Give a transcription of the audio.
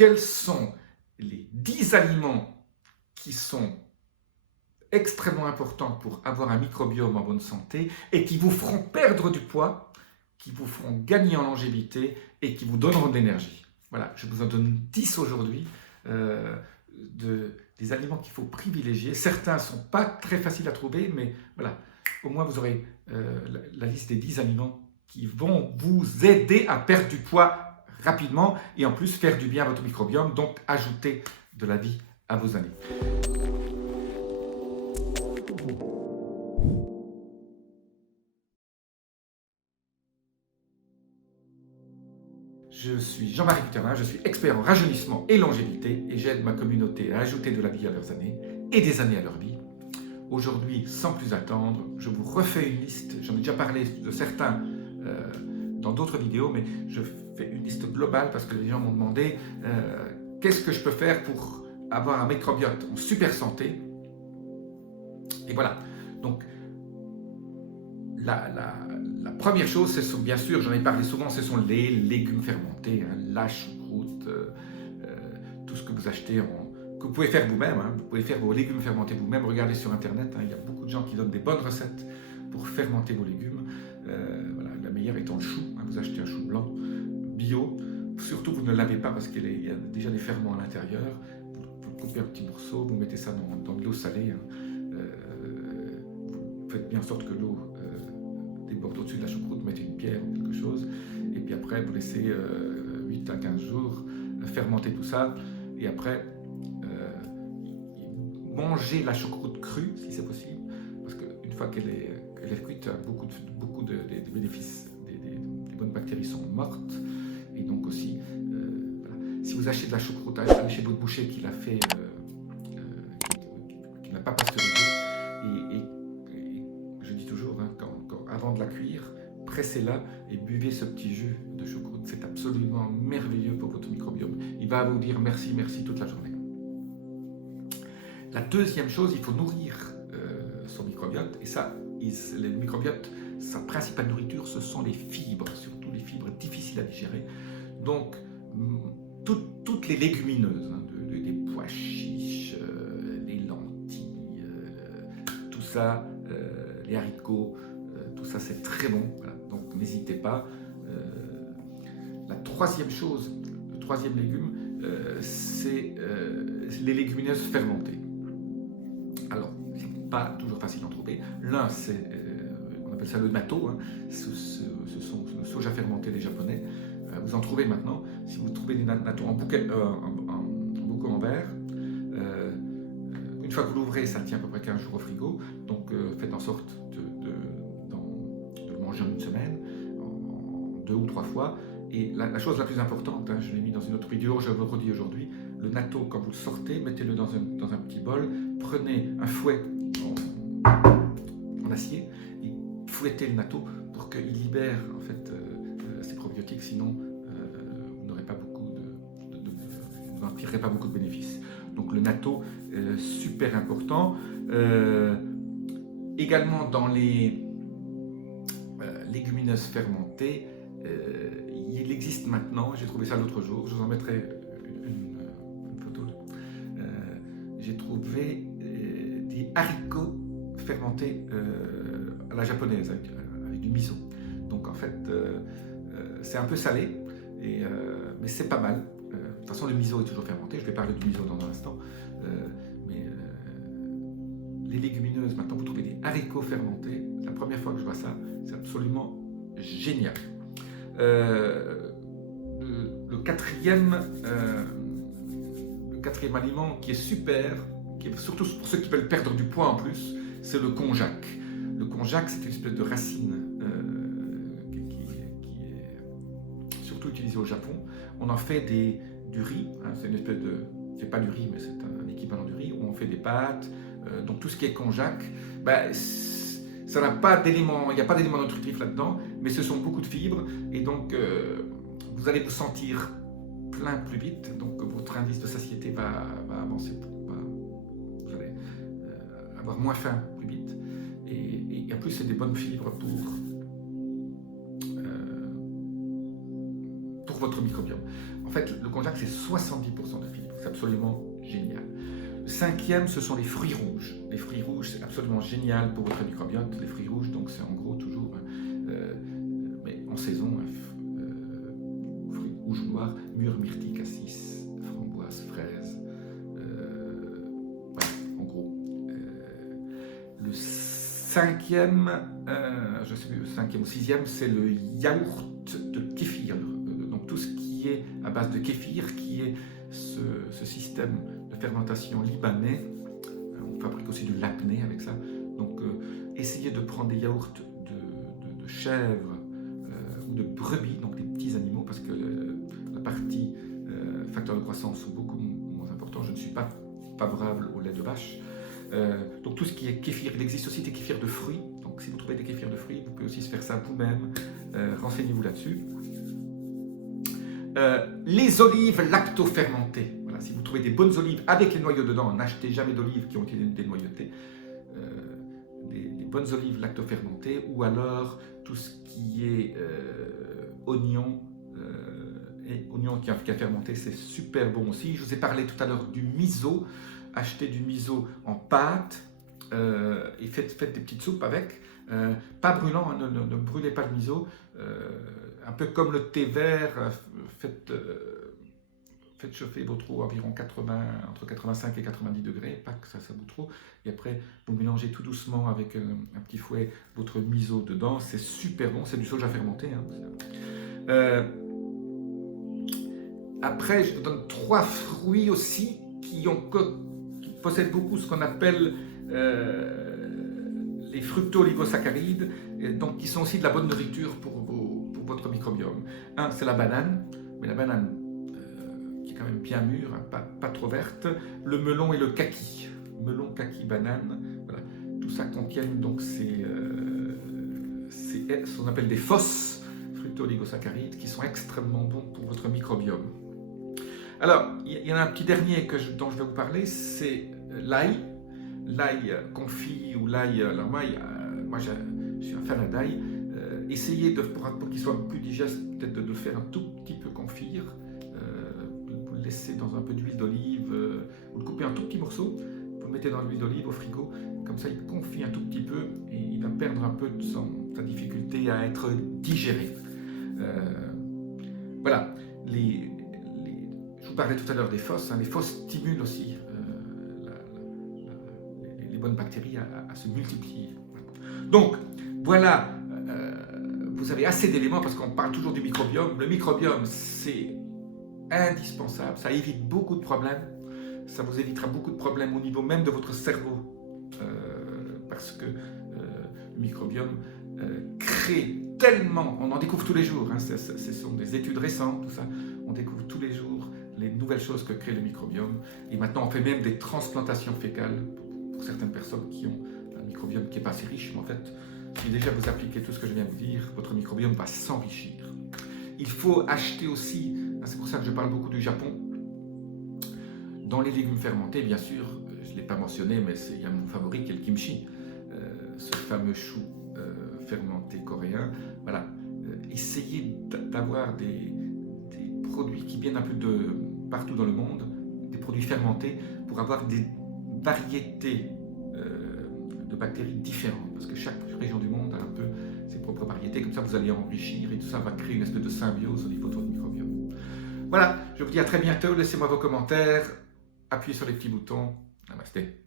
quels sont les 10 aliments qui sont extrêmement importants pour avoir un microbiome en bonne santé et qui vous feront perdre du poids, qui vous feront gagner en longévité et qui vous donneront de l'énergie. Voilà, je vous en donne 10 aujourd'hui des aliments qu'il faut privilégier. Certains ne sont pas très faciles à trouver, mais voilà, au moins vous aurez la liste des 10 aliments qui vont vous aider à perdre du poids rapidement et en plus faire du bien à votre microbiome, donc ajouter de la vie à vos années. Je suis Jean-Marie Buterin, je suis expert en rajeunissement et longévité et j'aide ma communauté à ajouter de la vie à leurs années et des années à leur vie. Aujourd'hui, sans plus attendre, je vous refais une liste. J'en ai déjà parlé de certains dans d'autres vidéos, mais je fais une liste globale parce que les gens m'ont demandé qu'est-ce que je peux faire pour avoir un microbiote en super santé. Et voilà. Donc, la première chose, c'est bien sûr, j'en ai parlé souvent, ce sont les légumes fermentés, hein, la choucroute, tout ce que vous achetez, que vous pouvez faire vous-même, hein, vous pouvez faire vos légumes fermentés vous-même, regardez sur internet, hein, il y a beaucoup de gens qui donnent des bonnes recettes pour fermenter vos légumes. Voilà, la meilleure étant le chou, hein, vous achetez un chou blanc, bio, surtout vous ne le lavez pas parce qu'il y a déjà des ferments à l'intérieur, vous coupez un petit morceau, vous mettez ça dans de l'eau salée, hein, vous faites bien en sorte que l'eau déborde au-dessus de la choucroute, vous mettez une pierre ou quelque chose, et puis après vous laissez 8 à 15 jours fermenter tout ça, et après mangez la choucroute crue si c'est possible, parce qu'une fois qu'elle est cuite, beaucoup de bénéfices, des bonnes bactéries sont mortes, et donc aussi, voilà. Si vous achetez de la choucroute, allez chez votre boucher qui l'a fait, qui n'a pas pasteurisé, et je dis toujours, hein, avant de la cuire, pressez-la et buvez ce petit jus de choucroute. C'est absolument merveilleux pour votre microbiome. Il va vous dire merci, merci toute la journée. La deuxième chose, il faut nourrir son microbiote. Et ça, le microbiote, sa principale nourriture, ce sont les fibres, surtout les fibres difficiles à digérer. Donc, toutes les légumineuses, hein, des pois chiches, les lentilles, tout ça, les haricots, tout ça c'est très bon, voilà. Donc n'hésitez pas. La troisième chose, le troisième légume, c'est les légumineuses fermentées. Alors, c'est pas toujours facile d'en trouver. L'un, c'est, on appelle ça le natto, hein. Ce sont le soja fermenté des Japonais. Vous en trouvez maintenant. Si vous trouvez des natto en bocaux en verre, une fois que vous l'ouvrez, ça tient à peu près 15 jours au frigo. Donc faites en sorte de le manger en une semaine, en 2 ou 3 fois. Et la chose la plus importante, hein, je l'ai mis dans une autre vidéo, je le redis aujourd'hui, le natto, quand vous le sortez, mettez-le dans un petit bol, prenez un fouet en acier et fouettez le natto pour qu'il libère en fait ses probiotiques, sinon vous n'aurez pas beaucoup vous n'en tirerez pas beaucoup de bénéfices. Donc le natto, super important. Également dans les légumineuses fermentées, il existe maintenant, j'ai trouvé ça l'autre jour, je vous en mettrai une photo, j'ai trouvé des haricots fermentés à la japonaise avec du miso. Donc en fait, c'est un peu salé, mais c'est pas mal. De toute façon, le miso est toujours fermenté, je vais parler du miso dans un instant. Mais les légumineuses, maintenant vous trouvez des haricots fermentés. La première fois que je vois ça, c'est absolument génial. Le quatrième aliment qui est super, qui est surtout pour ceux qui veulent perdre du poids en plus, c'est le konjac. Le konjac, c'est une espèce de racine qui est surtout utilisée au Japon. On en fait du riz, hein, c'est une espèce de... c'est pas du riz, mais c'est un équivalent du riz, où on fait des pâtes. Donc tout ce qui est konjac, ça n'a pas d'éléments, il n'y a pas d'éléments nutritifs là-dedans, mais ce sont beaucoup de fibres, et donc vous allez vous sentir plein plus vite, donc votre indice de satiété va avancer, vous allez avoir moins faim plus vite, et en plus c'est des bonnes fibres pour votre microbiome. En fait, le konjac, c'est 70% de fibres. C'est absolument génial. Le cinquième, ce sont les fruits rouges. Les fruits rouges, c'est absolument génial pour votre microbiote. Les fruits rouges, donc c'est en gros toujours, mais en saison, fruits rouges ou noirs, mûres, myrtilles, cassis, framboises, fraises. Voilà, en gros. Le cinquième, je sais plus, le cinquième ou sixième, c'est le yaourt de kéfir. Donc tout ce qui est à base de kéfir, qui est ce système de fermentation libanais. On fabrique aussi du lapné avec ça. Donc essayez de prendre des yaourts de chèvre ou de brebis, donc des petits animaux, parce que la partie facteurs de croissance sont beaucoup moins importants. Je ne suis pas favorable au lait de vache. Donc tout ce qui est kéfir, il existe aussi des kéfirs de fruits. Donc si vous trouvez des kéfirs de fruits, vous pouvez aussi se faire ça vous-même. Renseignez-vous là-dessus. Les olives lacto-fermentées. Voilà, si vous trouvez des bonnes olives avec les noyaux dedans, n'achetez jamais d'olives qui ont été dénoyautées. Des bonnes olives lacto-fermentées, ou alors tout ce qui est oignon qui a fermenté, c'est super bon aussi. Je vous ai parlé tout à l'heure du miso. Achetez du miso en pâte et faites des petites soupes avec. Pas brûlant, hein, ne brûlez pas le miso. Un peu comme le thé vert, faites chauffer votre eau environ entre 85 et 90 degrés, pas que ça bout trop. Et après, vous mélangez tout doucement avec un petit fouet votre miso dedans. C'est super bon, c'est du soja fermenté. Hein. Après, je vous donne 3 fruits aussi qui possèdent beaucoup ce qu'on appelle les fructo-oligosaccharides, donc qui sont aussi de la bonne nourriture pour votre microbiome. Un, c'est la banane, mais la banane qui est quand même bien mûre, hein, pas trop verte. Le melon et le kaki. Melon, kaki, banane, voilà. Tout ça contient donc ce qu'on appelle des FOS, fructo-oligosaccharides, qui sont extrêmement bons pour votre microbiome. Alors, il y en a un petit dernier dont je vais vous parler, c'est l'ail. L'ail confit ou l'ail, alors moi je suis un fan d'ail. Essayez pour qu'il soit plus digeste, peut-être de le faire un tout petit peu confire. Vous le laissez dans un peu d'huile d'olive, vous le coupez en tout petits morceaux, vous le mettez dans l'huile d'olive au frigo, comme ça il confie un tout petit peu et il va perdre un peu de sa difficulté à être digéré. Voilà, je vous parlais tout à l'heure des FOS, hein, les FOS stimulent aussi les bonnes bactéries à se multiplier. Donc, voilà, vous avez assez d'éléments parce qu'on parle toujours du microbiome. Le microbiome, c'est indispensable, ça évite beaucoup de problèmes, ça vous évitera beaucoup de problèmes au niveau même de votre cerveau, parce que le microbiome crée tellement, on en découvre tous les jours, hein, ce sont des études récentes, tout ça, on découvre tous les jours les nouvelles choses que crée le microbiome, et maintenant on fait même des transplantations fécales pour certaines personnes qui ont un microbiome qui n'est pas assez riche, mais en fait, si déjà vous appliquez tout ce que je viens de vous dire, votre microbiome va s'enrichir. Il faut acheter aussi, c'est pour ça que je parle beaucoup du Japon, dans les légumes fermentés, bien sûr, je ne l'ai pas mentionné, mais il y a mon favori qui est le kimchi, ce fameux chou fermenté coréen. Voilà, essayez d'avoir des produits qui viennent un peu de partout dans le monde, des produits fermentés, pour avoir des variétés de bactéries différentes, parce que chaque région du monde a un peu ses propres variétés, comme ça vous allez enrichir et tout ça va créer une espèce de symbiose au niveau de votre microbiome. Voilà, je vous dis à très bientôt, laissez-moi vos commentaires, appuyez sur les petits boutons, namasté.